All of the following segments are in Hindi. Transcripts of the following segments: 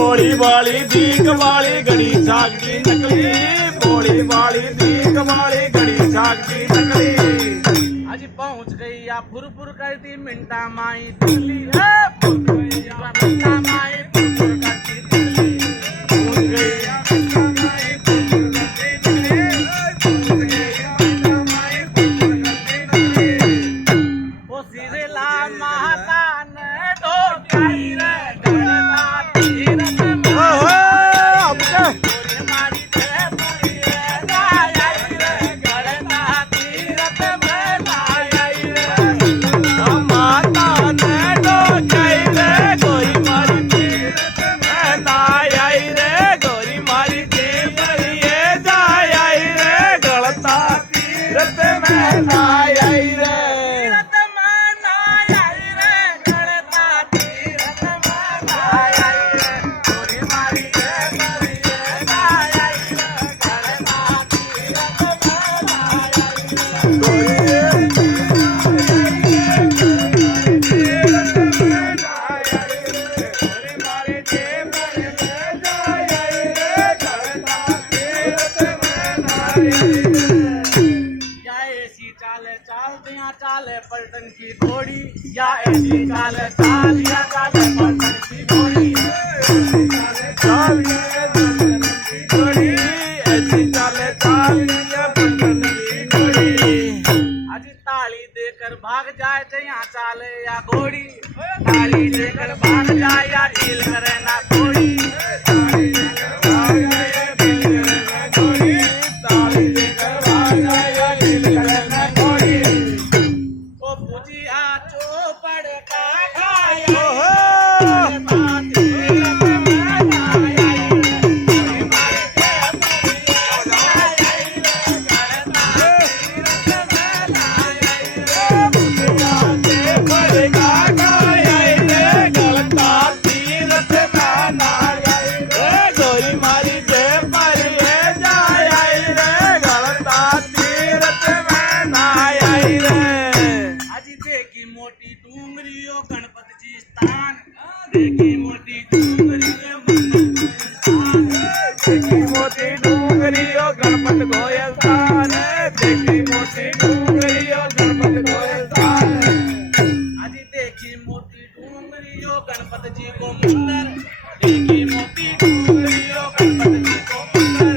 भोली वाली दीक वाली घड़ी झाकती नकली, भोली वाली दीक वाली घड़ी झाकती नकली। आज पहुंच गई या फुरफुर करती मिंटा माई दिल्ली, पहुंच गई या मिंटा माई फुरफुर करती दिल्ली, पहुंच गई या मिंटा माई फुरफुर करती दिल्ली, पहुंच गई या मिंटा माई फुरफुर करती दिल्ली। ओ सिरला माता ने ढोकाई रे गड़ता तीरथ में, गोरी मारी थे पूरी रे जाई रे गड़ता तीरथ में जाई रे। माता ने ढोकाई रे गोरी मारी तीरथ में जाई रे, गोरी मारी तीरथ जाई रे गड़ता तीरथ में जाई रे। चाले पलटन की घोड़ी, या ऐसी चाले चाल या चाले पलटन की घोड़ी, चाल ये पलटन की घोड़ी, ऐसी चाले चाल या पलटन की घोड़ी। आज ताली देकर भाग जाए तो यहाँ चाले या घोड़ी, ताली देकर भाग जाए या ढील करे ना घोड़ी, ताली देकर भाग जाए या ढील करे ना घोड़ी, ताली देकर भाग जाए या ढील करे ना घोड़ी। ओ भुजिया चोपड़ का खाया मोटी डूंगरियों गणपति जी स्थान, देखी मोटी डूंगरियों देखी मोटी डूंगरियों गणपत गोयल स्थान, देखी मोटी डूंगरियों गणपत गोयल स्थान। आज देखी मोटी डूंगरियों गणपति जी को मंदिर, देखी मोटी डूंगरियों गणपति जी को मंदिर,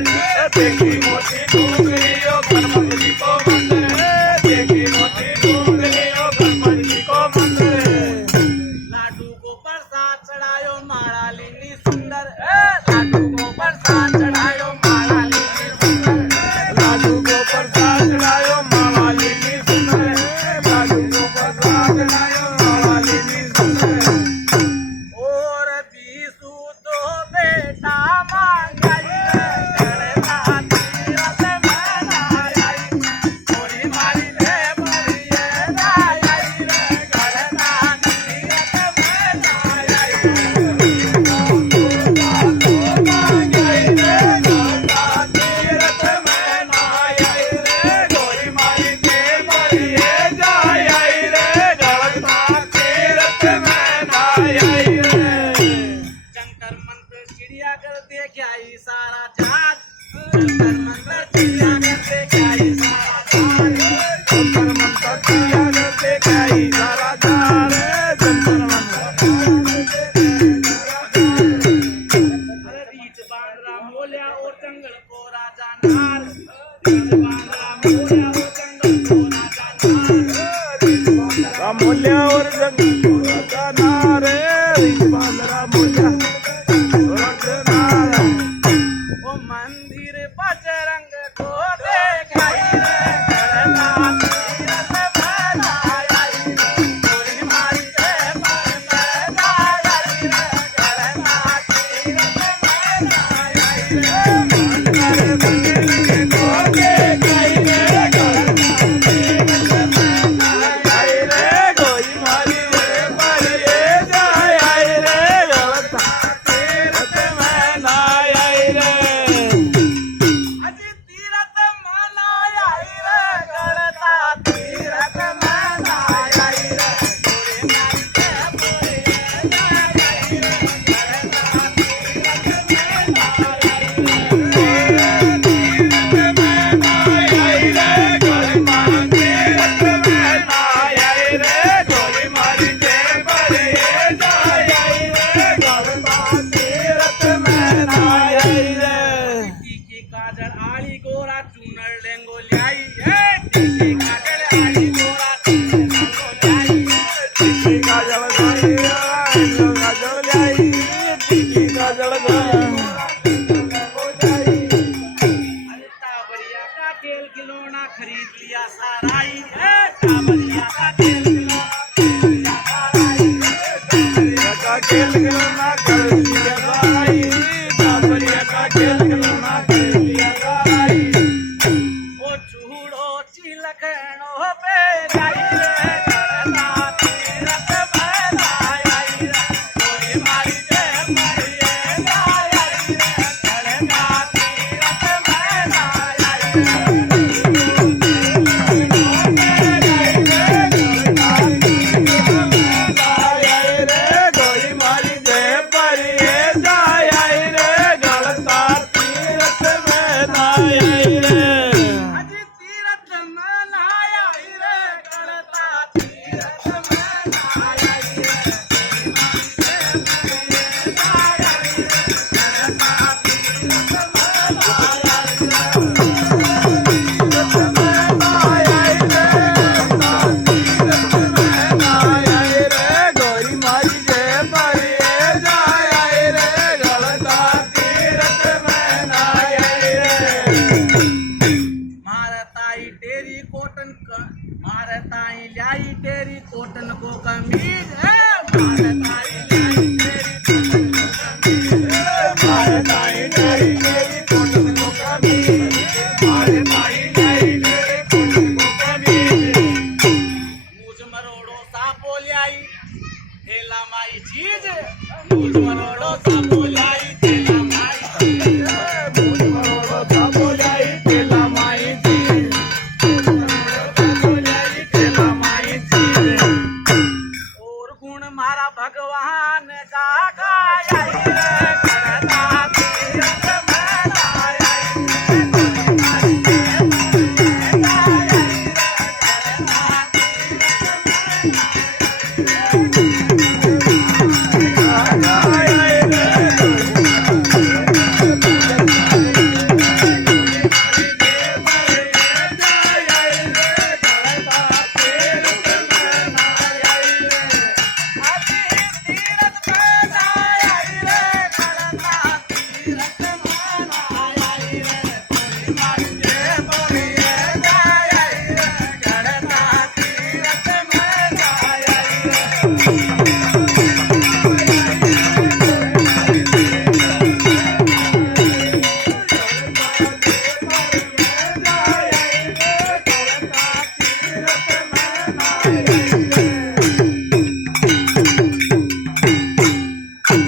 देखी मोटी डूंगरियों गणपत जी को मंदिर, देखी मोटी डूंगरियों गणपत जी को मंदिर। लाडू को प्रसाद चढ़ायो माला लीनी सुंदर, लाडू को प्रसाद चढ़ायो माला लीनी सुंदर, लाडू को प्रसाद चढ़ायो माला लीनी सुंदर, लाडू को प्रसाद चढ़ायो माला लीनी सुंदर। और बीसू दो बेटा मांगाई गणता तीरथ में जाई, गोरी मारी ले मरिए जाई रे गणता तीरथ में जाई। जंतर मंतर चिड़ियाघर देख आई सारा जहाज, जंतर मंतर चिड़ियाघर देख आई सारा जहाज, जंतर मंतर चिड़ियाघर देख आई सारा जहाज, जंतर मंतर अरे रीछ बांद्रा मोलिया और जंगल को राजा नार, रीछ बांद्रा मोलिया और जंगल को राजा नार, मूल्य और जंगल राजा नारे, बांद्रा मूल्य राजा नारे। ओ मंदिर बजरंग को देखाई रे गणता तीरथ में जाई, गोरी मारी रे मन में जाई रे गणता तीरथ में जाई रे। गोरी मारी रे काजल आई मोरा टिकी काजल लाई काजल लाई टिकी काजल लाई टाबरिया का खेल खिलौना खरीद लिया साराई टाबरिया का खेल खिलौना का खेल खिलौना कर दिया भाई टाबरिया का खेल खिलौना